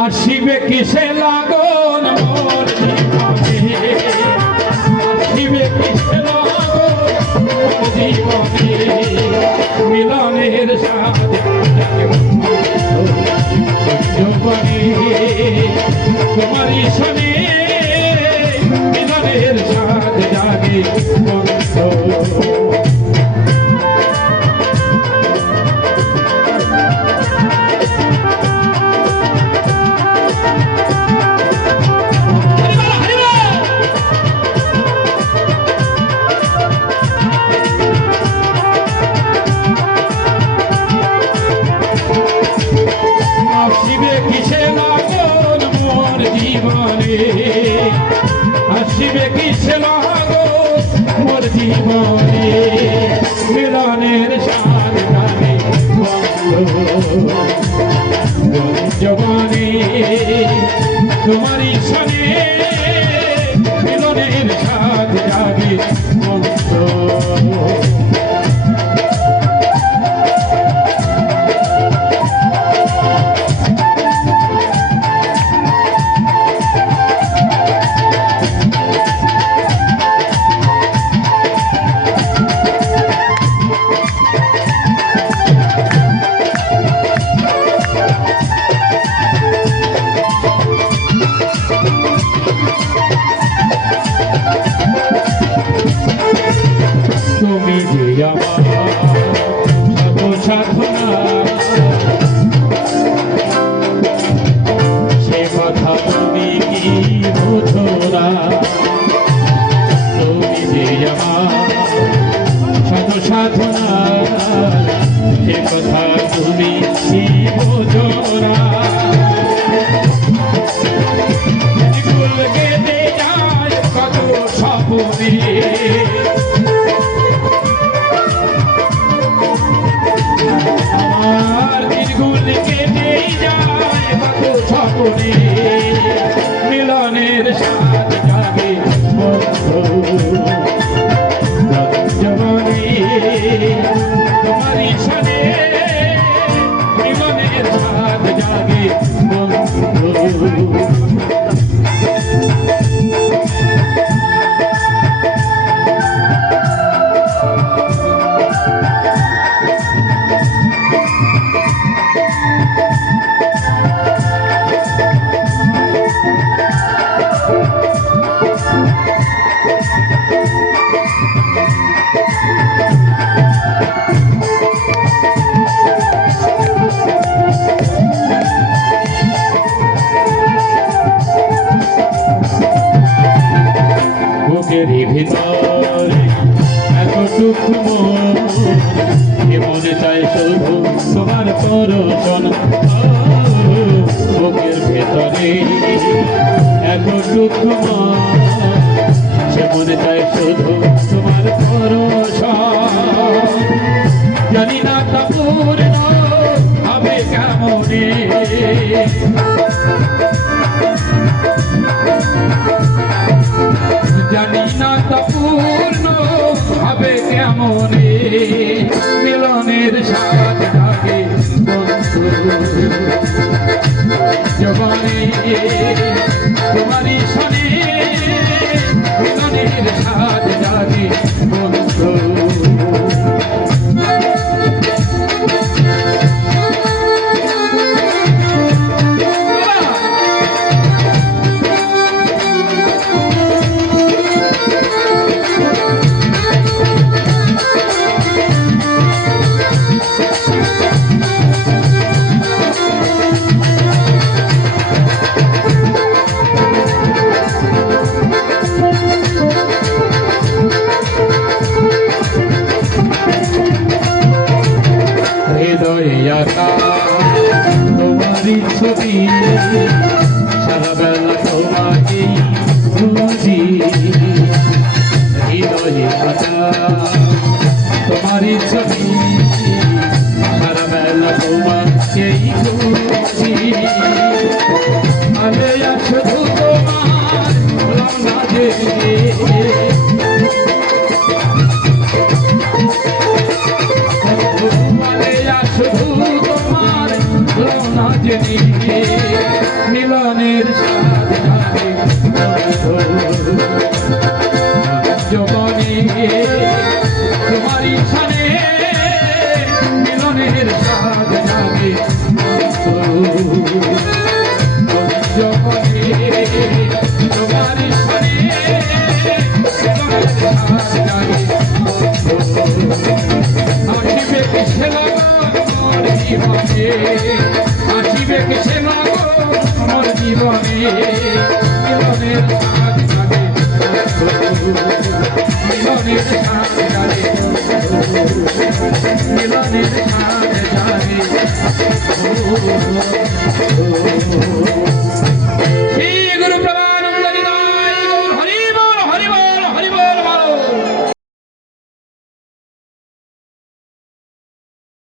আসিবে কিসে লাগন মোর জীবনে? আসিবে কিসে লাগন মোর জীবনে? মিলনের সাথে জীবনে তোমারই শনি আসিবে কিসে লাগন মোর জীবনে? আসিবে কিসে লাগন মোর জীবনে? মিলনের সাথ গানে জবানে তোমারই Chakra. কেটে যায় কত স্বপ্নে মিলনের সাথ জাগে তোমারই সনে মনে চায় শুধু তোমার বুকের ভেতরে এতটুকু মন সে মনে চায় শুধু তোমার পরশন জানি না তা পূর্ণ হবে কেমনে? জানি না তা পূর্ণ হবে কেমনে? জবানে তোমারই ছবি সারা বেলা তোমাকে বুঝি হৃদয়ে তোমারই ছবি মিলনের জগনে তোমারই সানে মিলনের জাগে